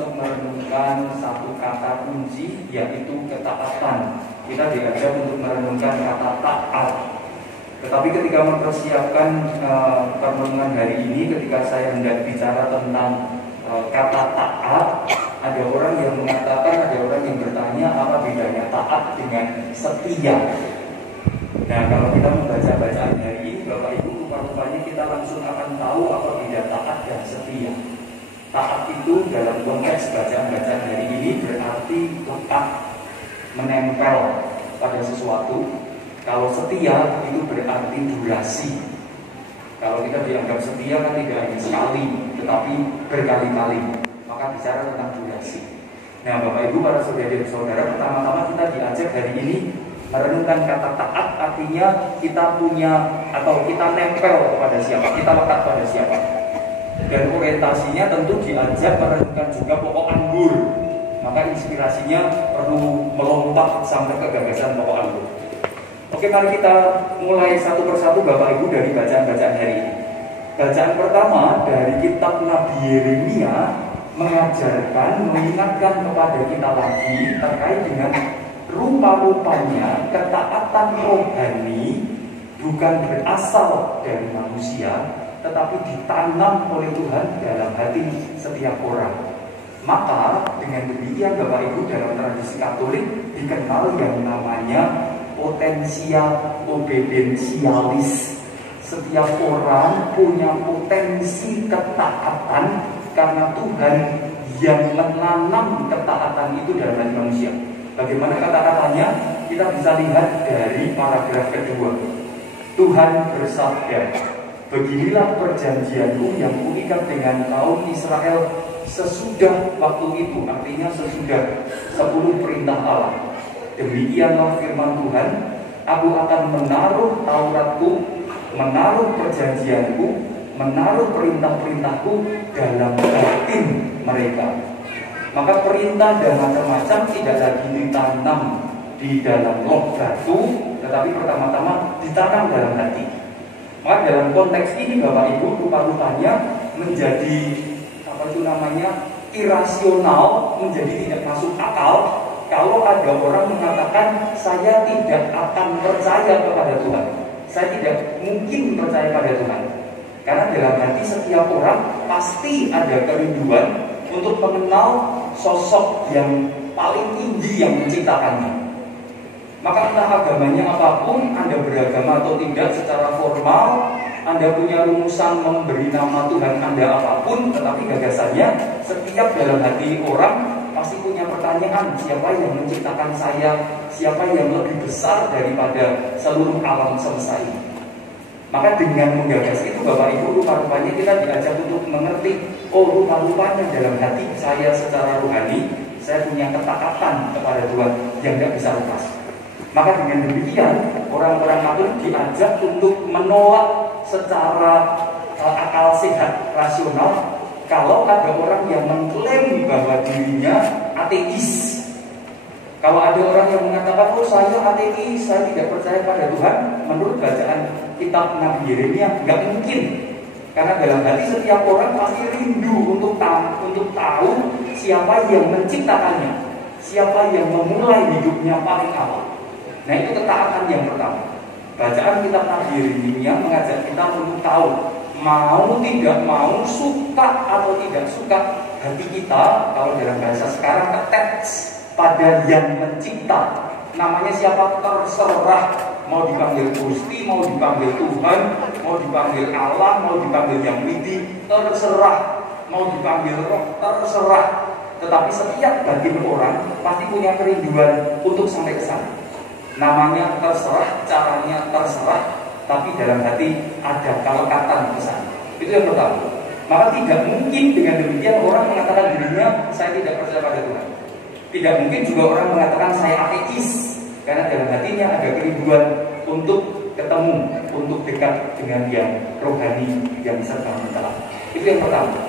untuk merenungkan satu kata kunci, yaitu ketaatan. Kita diajak untuk merenungkan kata taat. Tetapi ketika mempersiapkan perenungan hari ini, ketika saya hendak bicara tentang kata taat, ada orang yang mengatakan, ada orang yang bertanya, apa bedanya taat dengan setia? Nah, kalau kita membaca bacaan hari ini, Bapak Ibu, rupanya kita langsung akan tahu apa beda taat dan setia. Taat itu dalam konteks bacaan-bacaan hari ini berarti lekat, menempel pada sesuatu. Kalau setia itu berarti durasi. Kalau kita dianggap setia kan tidak hanya sekali, tetapi berkali-kali. Maka bicara tentang durasi. Nah, Bapak Ibu, para saudara dan saudara, pertama-tama kita diajak hari ini merenungkan kata taat, artinya kita punya atau kita nempel kepada siapa, kita lekat pada siapa. Dan orientasinya tentu diajak merenungkan juga pokok anggur. Maka inspirasinya perlu melompat sampai ke gagasan pokok anggur. Oke, mari kita mulai satu persatu Bapak Ibu dari bacaan-bacaan hari ini. Bacaan pertama dari kitab Nabi Yeremia mengajarkan, mengingatkan kepada kita lagi terkait dengan rupa-rupanya ketaatan rohani bukan berasal dari manusia, tetapi ditanam oleh Tuhan dalam hati setiap orang. Maka dengan demikian Bapak Ibu, dalam tradisi Katolik dikenal yang namanya potensial obediensialis. Setiap orang punya potensi ketaatan karena Tuhan yang menanam ketaatan itu dalam hati manusia. Bagaimana kata-katanya? Kita bisa lihat dari paragraf kedua. Tuhan bersabda, beginilah perjanjianku yang kuikat dengan kaum Israel sesudah waktu itu, artinya sesudah 10 perintah Allah. Demikianlah firman Tuhan, aku akan menaruh Tauratku, menaruh perjanjianku, menaruh perintah-perintahku dalam batin mereka. Maka perintah dan macam-macam tidak lagi ditanam di dalam roh batu, tetapi pertama-tama ditanam dalam hati. Maka dalam konteks ini Bapak Ibu, rupa-rupanya menjadi irasional, menjadi tidak masuk akal kalau ada orang mengatakan saya tidak akan percaya kepada Tuhan, saya tidak mungkin percaya pada Tuhan. Karena dalam hati setiap orang pasti ada kerinduan untuk mengenal sosok yang paling tinggi yang menciptakannya. Maka entah agamanya apapun, Anda beragama atau tidak secara formal, Anda punya rumusan memberi nama Tuhan Anda apapun, tetapi gagasannya setiap dalam hati orang pasti punya pertanyaan, siapa yang menciptakan saya, siapa yang lebih besar daripada seluruh alam semesta ini. Maka dengan menggagas itu Bapak Ibu, rupa-rupanya kita diajak untuk mengerti, oh rupa-rupanya dalam hati saya secara rohani, saya punya ketaatan kepada Tuhan yang tidak bisa lepas. Maka dengan demikian orang-orang Katolik diajak untuk menolak secara akal sehat, rasional, kalau ada orang yang mengklaim bahwa dirinya ateis. Kalau ada orang yang mengatakan, oh saya ateis, saya tidak percaya pada Tuhan, menurut bacaan kitab Nabi Yeremia, nggak mungkin. Karena dalam hati setiap orang pasti rindu untuk tahu siapa yang menciptakannya, siapa yang memulai hidupnya paling awal. Nah, itu ketaatan yang pertama. Bacaan kitab Nabi Yeremia mengajak kita untuk tahu, mau tidak mau, suka atau tidak suka, hati kita, kalau dalam bahasa sekarang, attach pada yang mencipta. Namanya siapa terserah, mau dipanggil Gusti, mau dipanggil Tuhan, mau dipanggil Allah, mau dipanggil Yang Widi, terserah, mau dipanggil Roh, terserah. Tetapi setiap batin orang pasti punya kerinduan untuk sampai ke sana. Namanya terserah, caranya terserah, tapi dalam hati ada kelekatan ke sana. Itu yang pertama. Maka tidak mungkin dengan demikian orang mengatakan dirinya saya tidak percaya pada Tuhan. Tidak mungkin juga orang mengatakan saya ateis, karena dalam hatinya ada kerinduan untuk ketemu, untuk dekat dengan yang rohani yang serba mendalam. Itu yang pertama.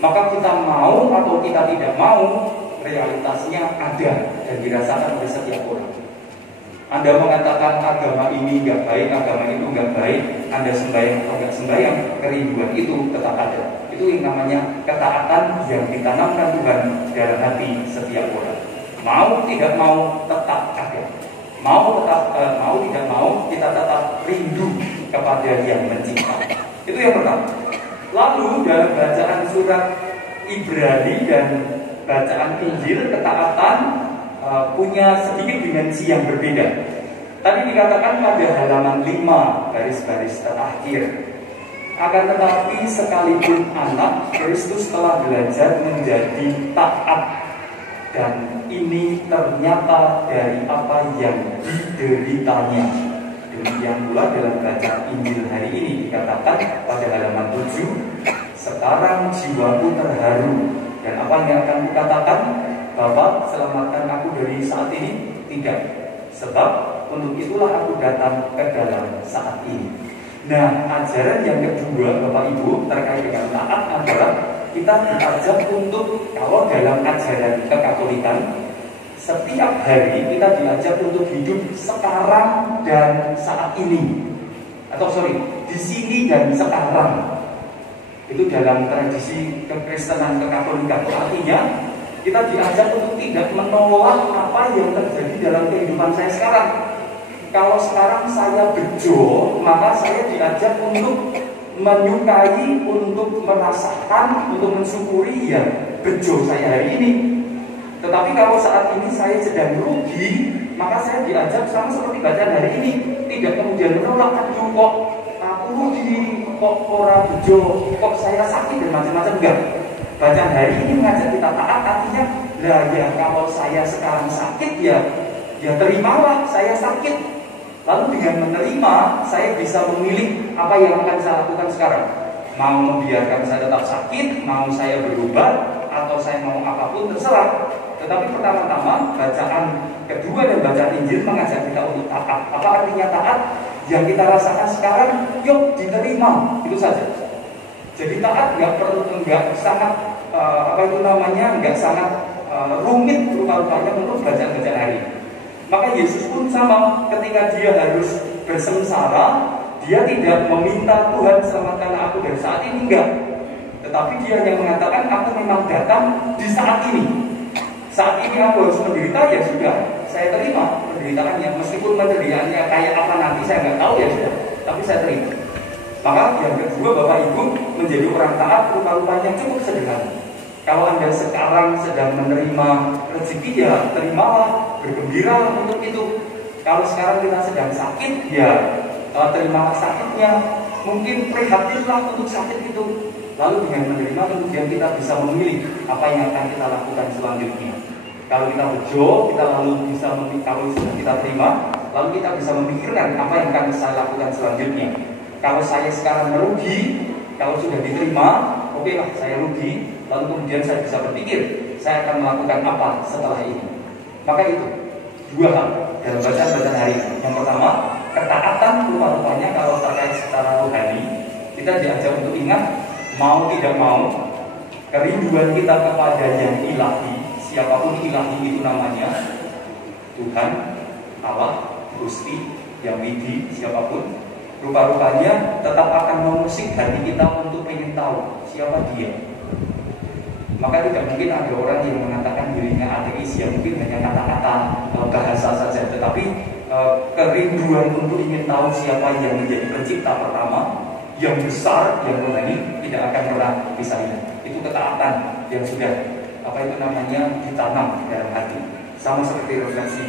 Maka kita mau atau kita tidak mau, realitasnya ada dan dirasakan oleh setiap orang. Anda mengatakan agama ini nggak baik, agama itu nggak baik, Anda sembahyang atau nggak sembahyang, kerinduan itu tetap ada. Itu yang namanya ketaatan yang ditanamkan Tuhan dalam hati setiap orang. Mau tidak mau tetap ada. Mau tidak mau kita tetap rindu kepada yang mencipta. Itu yang pertama. Lalu dalam bacaan surat Ibrani dan bacaan Injil, ketaatan punya sedikit dimensi yang berbeda. Tadi dikatakan pada halaman 5 garis-garis terakhir. Akan tetapi sekalipun anak, Kristus telah belajar menjadi taat, dan ini ternyata dari apa yang dideritanya. Demikian pula dalam bacaan Injil hari ini dikatakan pada halaman 7, sekarang jiwaku terharu. Dan apa yang akan kukatakan? Bapa, selamatkan aku dari saat ini? Tidak. Sebab untuk itulah aku datang ke dalam saat ini. Nah, ajaran yang kedua Bapak Ibu terkait dengan taat adalah kita diajak untuk, kalau dalam ajaran kekatolikan, setiap hari kita diajak untuk hidup sekarang dan saat ini. Di sini dan sekarang. Itu dalam tradisi kekristenan kekatolikan. Artinya kita diajak untuk tidak menolak apa yang terjadi dalam kehidupan saya sekarang. Kalau sekarang saya bejo, maka saya diajak untuk menyukai, untuk merasakan, untuk mensyukuri ya bejo saya hari ini. Tetapi kalau saat ini saya sedang rugi, maka saya diajak sama seperti bacaan hari ini, tidak kemudian menolak, aduh kok aku rugi, kok orang bejo, kok saya sakit dan macam-macam. Enggak. Bacaan hari ini mengajak kita taat, artinya lah ya kalau saya sekarang sakit ya terimalah saya sakit. Lalu dengan menerima, saya bisa memilih apa yang akan saya lakukan sekarang. Mau membiarkan saya tetap sakit, mau saya berubah, atau saya mau apapun terserah. Tetapi pertama-tama bacaan kedua dan bacaan Injil mengajak kita untuk taat. Apa artinya taat? Yang kita rasakan sekarang, yuk diterima, itu saja. Jadi taat nggak sangat rumit rupa-rupanya menurut bacaan-bacaan hari ini. Maka Yesus pun sama, ketika dia harus bersengsara, dia tidak meminta Tuhan selamatkan aku dari saat ini, enggak. Tetapi dia hanya mengatakan, aku memang datang di saat ini. Saat ini aku harus menderita, ya sudah, saya terima penderitaannya. Meskipun penderitaannya kayak apa nanti saya nggak tahu, ya sudah, tapi saya terima. Maka yang kedua, Bapak Ibu, menjadi orang taat rupa-rupanya cukup sederhana. Kalau Anda sekarang sedang menerima rezeki, ya terimalah, bergembira untuk itu. Kalau sekarang kita sedang sakit, ya terimalah sakitnya. Mungkin prihatinlah untuk sakit itu. Lalu dengan menerima, kemudian kita bisa memilih apa yang akan kita lakukan selanjutnya. Kalau kita bejo, kita lalu bisa memilih, kalau sudah kita terima, lalu kita bisa memikirkan apa yang akan saya lakukan selanjutnya. Kalau saya sekarang merugi, kalau sudah diterima, oke lah saya rugi. Lalu kemudian saya bisa berpikir, saya akan melakukan apa setelah ini. Maka itu dua hal dalam bacaan-bacaan hari ini. Yang pertama, ketaatan rupa-rupanya kalau terkait secara rohani, kita diajak untuk ingat, mau tidak mau, kerinduan kita kepada yang ilahi, siapapun ilahi itu namanya, Tuhan, Allah, Gusti, yang widi, siapapun, rupa-rupanya tetap akan mengusik hati kita untuk ingin tahu siapa dia. Maka tidak mungkin ada orang yang mengatakan dirinya ateis, ya mungkin hanya kata-kata bahasa saja. Tetapi kerinduan untuk ingin tahu siapa yang menjadi pencipta pertama, yang besar, yang rohani, tidak akan pernah bisa hilang. Itu ketaatan yang sudah ditanam dalam hati. Sama seperti refleksi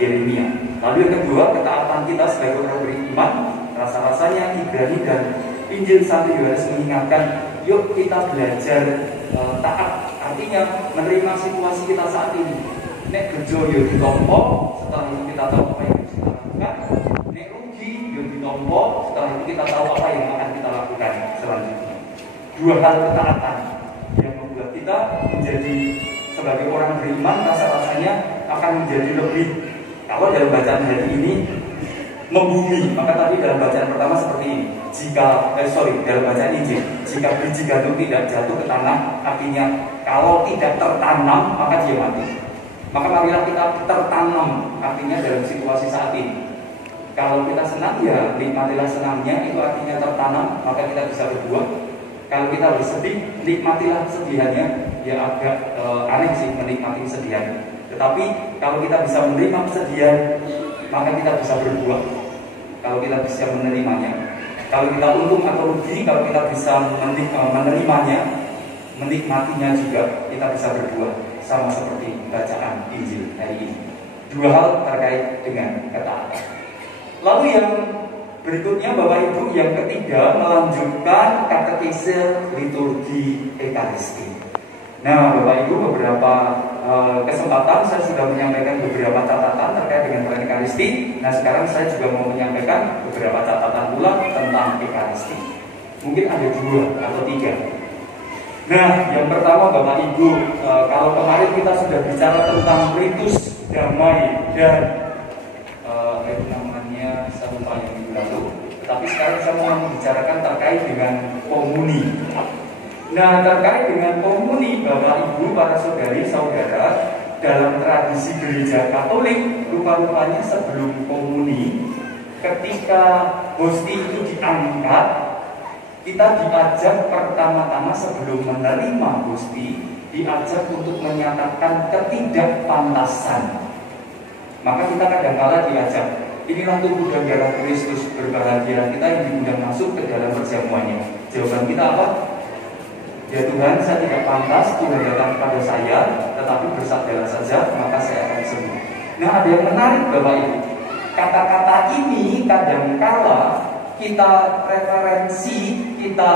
Yeremia. Lalu yang kedua, ketaatan kita sebagai orang beriman, rasa-rasanya Ibrani dan Injil 1 Yohanes mengingatkan, yuk kita belajar taat. Artinya menerima situasi kita saat ini. Nek bejo yo ditompo, setelah itu kita tahu apa yang harus kita lakukan. Nek rugi yo ditompo, setelah itu kita tahu apa yang akan kita lakukan selanjutnya. Dua hal ketaatan yang membuat kita menjadi sebagai orang beriman, rasa-rasanya akan menjadi lebih, kalau dalam bacaan hari ini, membumi. Maka tadi dalam bacaan pertama seperti ini, dalam bacaan Injil, jika biji gandum tidak jatuh ke tanah, artinya kalau tidak tertanam maka dia mati. Maka marilah kita tertanam, artinya dalam situasi saat ini. Kalau kita senang, ya nikmatilah senangnya, itu artinya tertanam, maka kita bisa berbuah. Kalau kita bersedih, nikmatilah kesedihannya. Ya agak aneh sih menikmati kesedihan. Tetapi kalau kita bisa menerima kesedihan, maka kita bisa berbuah. Kalau kita bisa menerimanya, kalau kita untung atau rugi, kalau kita bisa menerimanya, menikmatinya juga, kita bisa berbuah. Sama seperti bacaan Injil hari ini. Dua hal terkait dengan ketaatan. Lalu yang berikutnya Bapak Ibu, yang ketiga, melanjutkan katekese liturgi Ekaristi. Nah Bapak Ibu, beberapa kesempatan saya sudah menyampaikan beberapa catatan terkait dengan Ekaristi. Nah sekarang saya juga mau menyampaikan beberapa catatan pula tentang Ekaristi. Mungkin ada 2 atau 3. Nah yang pertama Bapak Ibu, kalau kemarin kita sudah bicara tentang ritus damai dan namanya saya lupa yang minggu lalu. Tetapi sekarang saya mau membicarakan terkait dengan komuni. Nah terkait dengan komuni Bapak Ibu, para saudari-saudara, dalam tradisi gereja Katolik, rupa-rupanya sebelum komuni, ketika hosti itu diangkat, kita diajak pertama-tama sebelum menerima hosti, diajak untuk menyatakan ketidakpantasan. Maka kita kadang-kala diajak, inilah tubuh dan darah Kristus, berbahagia kita yang diundang masuk ke dalam perjamuannya. Jawaban kita apa? Ya Tuhan, saya tidak pantas, Tuhan datang kepada saya, tetapi bersabdalah saja, maka saya akan sembuh. Nah ada yang menarik Bapak Ibu, kata-kata ini kadang-kala kita referensi, kita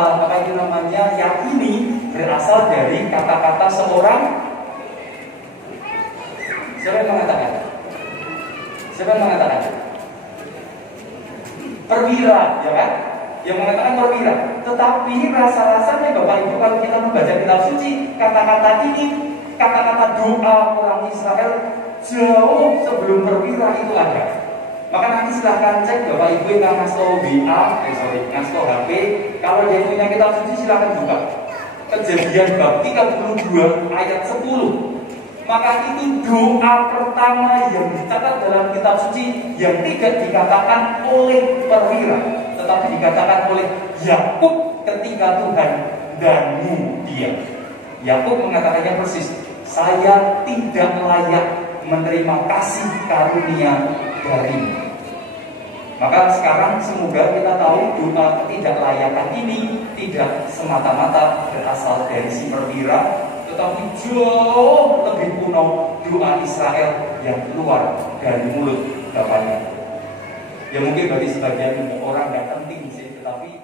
yakini berasal dari kata-kata seorang. Siapa yang mengatakan? Siapa yang mengatakan? Perwira, ya kan? Yang mengatakan perwira. Tetapi rasa-rasanya Bapak Ibu, kalau kita membaca kitab suci, kata-kata ini, kata-kata doa orang Israel jauh sebelum perwira itu ada. Maka nanti silahkan cek Bapak Ibu yang ngasto WA, ngasto HP. Kalau dia punya kitab suci silahkan buka. Kejadian bab 32 ayat 10. Maka itu doa pertama yang dicatat dalam kitab suci yang tidak dikatakan oleh perwira, tetapi dikatakan oleh Yakub ketika Tuhan danmu dia. Yakub mengatakannya persis, saya tidak layak menerima kasih karunia darimu. Maka sekarang semoga kita tahu doa ketidaklayakan ini tidak semata-mata berasal dari si perwira, tetapi jauh lebih kuno doa Israel yang keluar dari mulut bapaknya. Ya mungkin bagi sebagian orang nggak penting sih, tetapi